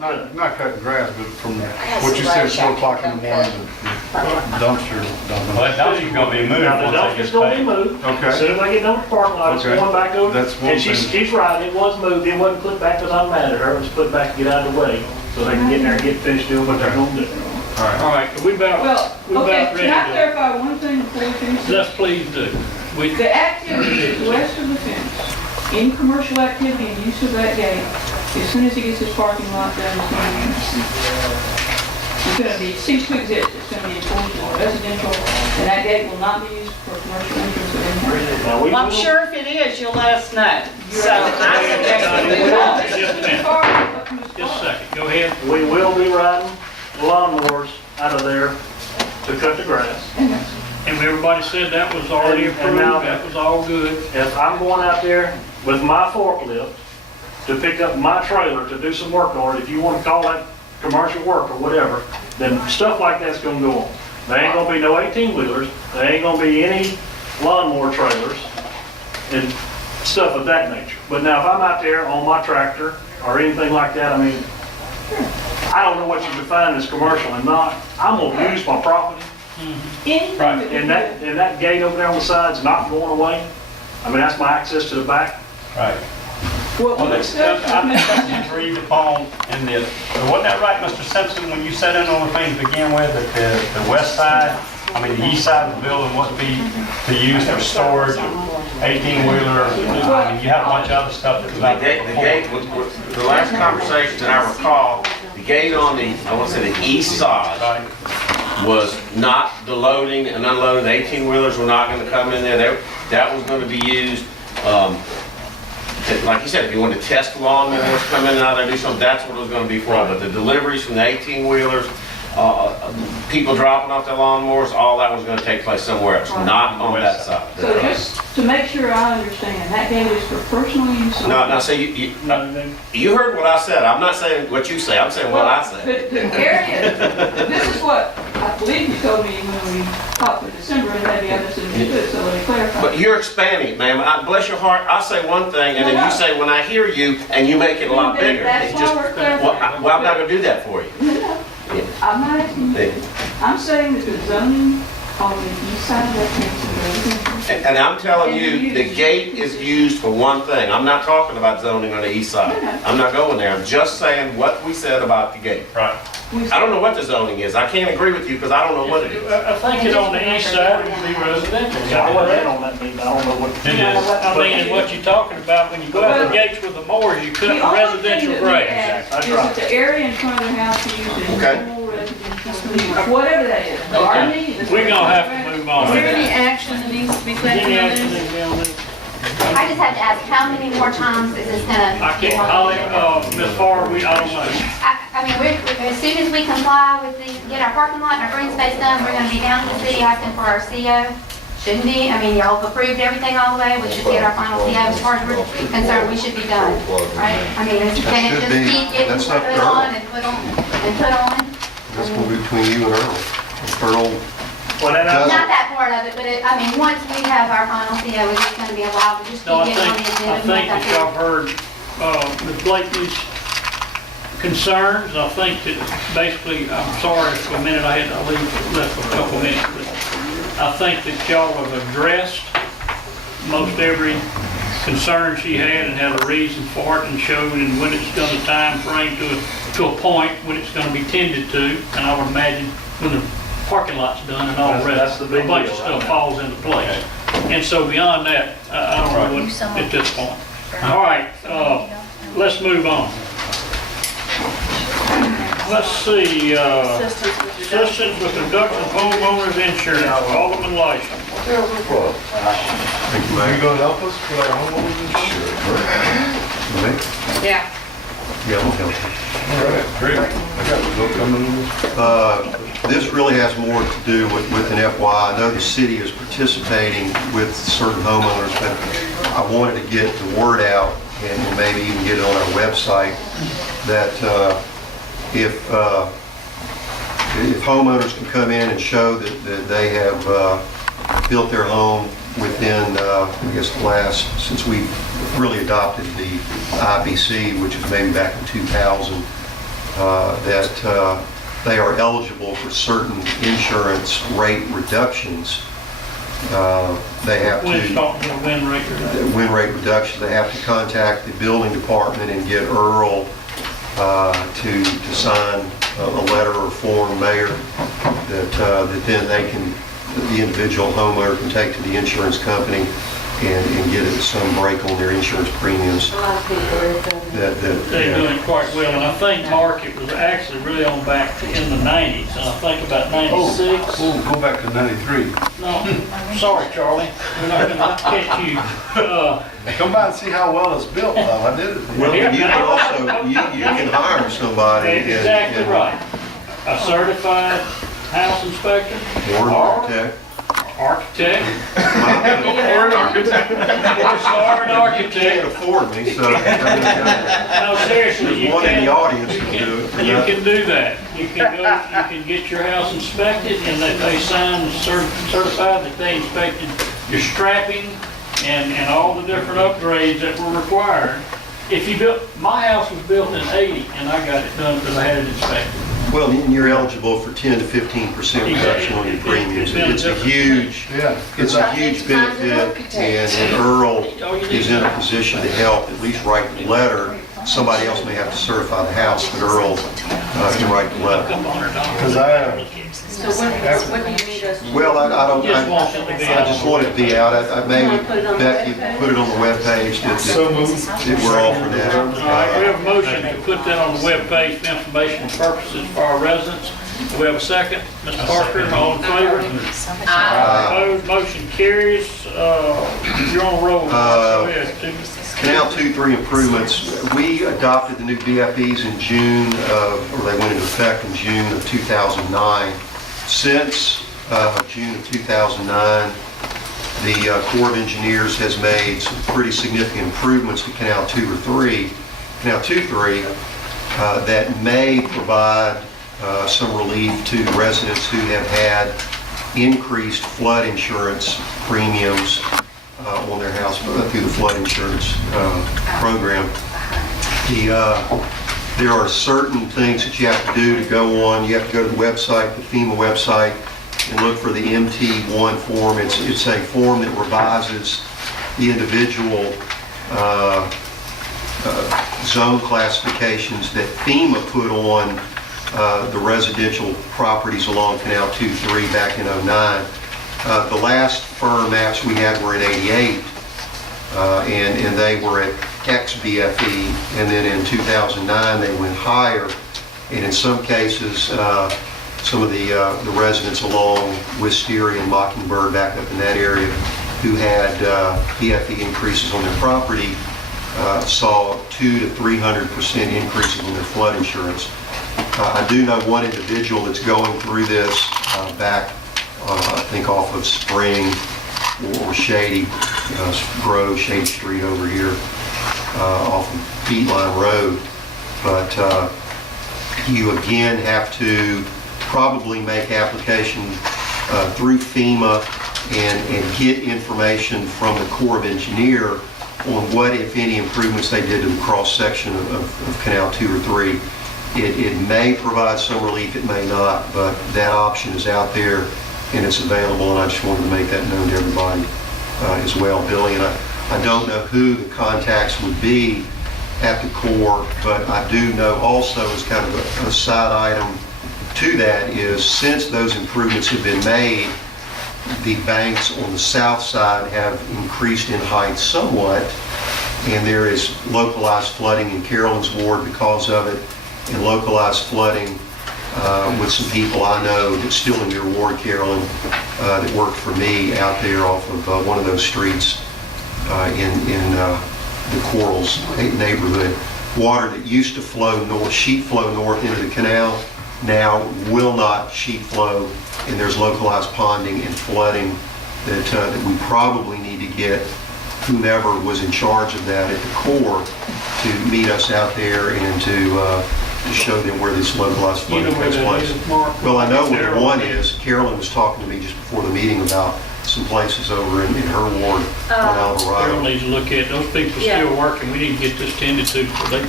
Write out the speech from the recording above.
Not cutting grass, but from what you said, 4 o'clock in the morning, the dumpster dumping. Well, that dumpster's gonna be moved. Now, the once they dumpster's get gonna be paid. moved. Okay. As soon as I get done with the parking lot, it's Okay. going back over. That's one And thing. she's right, it was moved, it wasn't put back because I'm mad at her, it was put back to get out of the way, so they can get in there and get finished doing what they're Okay. gonna do. All right. All right, we about Okay, ready can I to, clarify one thing before we finish? this? let's please do. We, The activity west of the fence, any commercial activity and use of that gate, as soon as he gets his parking lot done, it's gonna be, cease to exist, it's gonna be enforced for residential, and that gate will not be used for commercial entrance of any kind. Now, we Well, I'm will- sure if it is, you'll let us know. So I suggest we move on. just a minute, just a second, go ahead. We will be riding lawnmowers out of there to cut the grass. And everybody said that was already And approved, now- that was all good. If I'm going out there with my forklift to pick up my trailer to do some work on it, if you want to call that commercial work or whatever, then stuff like that's gonna go on. There ain't gonna be no 18-wheelers, there ain't gonna be any lawnmower trailers and stuff of that nature. But now, if I'm out there on my tractor or anything like that, I mean, I don't know what you define as commercial and not. I'm gonna use my property, Anything Right, that you and do. that gate over there on the side's not going away. I mean, that's my access to the back. Right. What Well, we that's, discussed I with think that's Mr. agreed upon in this. Wasn't that right, Mr. Simpson, when you said in on the thing to begin with, that the west side, I mean, the east side of the building would be to use for storage, 18-wheeler, I mean, you have a bunch of other stuff that was out there The before. gate, the last conversation that I recall, the gate on the, I want to say the east side Right. was not the loading and unloading, the 18-wheelers were not going to come in there. That was going to be used, like you said, if you wanted to test lawnmowers, come in and out there, do something, that's what it was going to be for. But the deliveries from the 18-wheelers, people dropping off their lawnmowers, all that was going to take place somewhere else, not on that side. So just to make sure I understand, that gate is for personal use? No, so you heard what I said. I'm not saying what you say, I'm saying what I said. The area, this is what I believe you told me when we talked in December, and maybe I misunderstood, so let me clarify. But you're expanding it, ma'am. Bless your heart, I say one thing, and then you say, when I hear you, and you make it a lot bigger. That's It why just- we're clarifying. Well, I'm not gonna do that for you. No, I'm not asking you. I'm saying that the zoning on the east side of that fence is residential. And I'm telling you, the gate is used for one thing. I'm not talking about zoning on the east side. I'm not going there. I'm just saying what we said about the gate. Right. I don't know what the zoning is. I can't agree with you because I don't know what it is. I think it on the east side would be residential. Yeah, I wasn't in on that meeting, I don't know what. It is. I mean, and what you're talking about, when you go out the gates with the mowers, you cut The only residential thing that we grass. ask is that the area in front of the house be used as Okay. normal residential use, whatever that is. Gardening, this We're gonna have is- to move Is on. there any action that needs to be taken Any on action this? in down there? I just have to ask, how many more times is this gonna? I can't, Holly, Ms. Farr, I don't know. I mean, as soon as we comply with get our parking lot and our green space done, we're gonna be down to the city asking for our CO. Shouldn't be, I mean, y'all have approved everything all the way, we should get our final CO as far as we're concerned, we should be done, right? I mean, can it should just be. keep getting That's up to put Earl. on and put on and put on? That's gonna be between you and Earl. Earl, Well, then I, Not that part of it, but I mean, once we have our final CO, it's gonna be allowed, we just No, I keep getting on the think agenda. and make that that y'all heard, Ms. Blakely's concerns. I think that basically, I'm sorry for a minute, I had to leave, left for a couple minutes, but I think that y'all have addressed most every concern she had and had a reason for it and showed and when it's gonna time frame to a point when it's gonna be tended to. And I would imagine when the parking lot's done and all the That's rest, the a big bunch of deal, stuff right? falls into place. And so beyond that, I don't know what, at this point. All right, let's move on. Let's see, assistance with reduction of homeowners insurance, Alderman Lyson. thank you, Are you Mayor. gonna help us with our homeowners insurance? Yeah. Yeah, we'll help you. All right, great. I got a vote coming in this. This really has more to do with an FYI. I know the city is participating with certain homeowners, but I wanted to get the word out and maybe even get it on our website that if homeowners can come in and show that they have built their home within, I guess, the last, since we really adopted the IBC, which is maybe back in 2000, that they are eligible for certain insurance rate reductions. They have When to, talking about win rate reduction. win rate reduction, they have to contact the building department and get Earl to sign a letter or form, Mayor, that then they can, the individual homeowner can take to the insurance company and get it some break on their insurance premiums. They're doing quite well, and I think, Mark, it was actually really on back in the 90s, and I think about 96. Oh, go back to 93. No, sorry, Charlie, we're not gonna catch you. Come by and see how well it's built, though. I did it. Well, you can also, you can hire somebody. Exactly right. A certified house inspector. Or an architect. Architect. Or an architect. Or an architect. Can't afford me, so. No, seriously, you There's one in the can, audience who can do it. you can do that. You can go, you can get your house inspected, and that they sign certified that they inspected your strapping and all the different upgrades that were required. If you built, my house was built in 80, and I got it done because I had it inspected. Well, and you're eligible for 10 to 15% reduction on your premiums. It's a huge, Yeah. it's a huge benefit, and Earl is in a position to help, at least write the letter. Somebody else may have to certify the house, but Earl can write the letter. Because I, So what do you need us to? Well, I don't, Just want it to be I just want it to be out. I maybe, Becky, put it on the webpage that we're offering that. All right, we have a motion to put that on the webpage for information purposes for our residents. Do we have a second? Mr. Parker, all in favor? Opposed, motion carries. You're on a roll. Go ahead, Tim. Canal 2-3 improvements, we adopted the new BFEs in June of, or they went into effect in June of 2009. Since June of 2009, the Corps of Engineers has made some pretty significant improvements to Canal 2-3 that may provide some relief to residents who have had increased flood insurance premiums on their house through the flood insurance program. There are certain things that you have to do to go on. You have to go to the website, the FEMA website, and look for the MT1 form. It's a form that revises the individual zone classifications that FEMA put on the residential properties along Canal 2-3 back in '09. The last firm maps we had were in '88, and they were at ex-BFE, and then in 2009 they went higher, and in some cases some of the residents along Wisteria and Mockingbird back up in that area who had BFE increases on their property saw 200% to 300% increases in their flood insurance. I do know one individual that's going through this back I think off of Spring or Shady Grove, Shady Street over here off of Beatline Road. But you again have to probably make application through FEMA and get information from the Corps of Engineer on what, if any, improvements they did to the cross-section of Canal 2 or 3. It may provide some relief, it may not, but that option is out there and it's available, and I just wanted to make that known to everybody as well, Billy. And I don't know who the contacts would be at the Corps, but I do know also, as kind of a side item to that, is since those improvements have been made, the banks on the south side have increased in height somewhat, and there is localized flooding in Carolyn's ward because of it, and localized flooding with some people I know that's still in your ward, Carolyn, that worked for me out there off of one of those streets in the Corals neighborhood. Water that used to flow north, sheet flow north into the canal, now will not sheet flow, and there's localized ponding and flooding that we probably need to get whomever was in charge of that at the Corps to meet us out there and to show them where this localized flooding takes place. Well, I know where the one is. Carolyn was talking to me just before the meeting about some places over in her ward on Alvarado. Carol needs to look at, those people still working, we need to get this tended to before they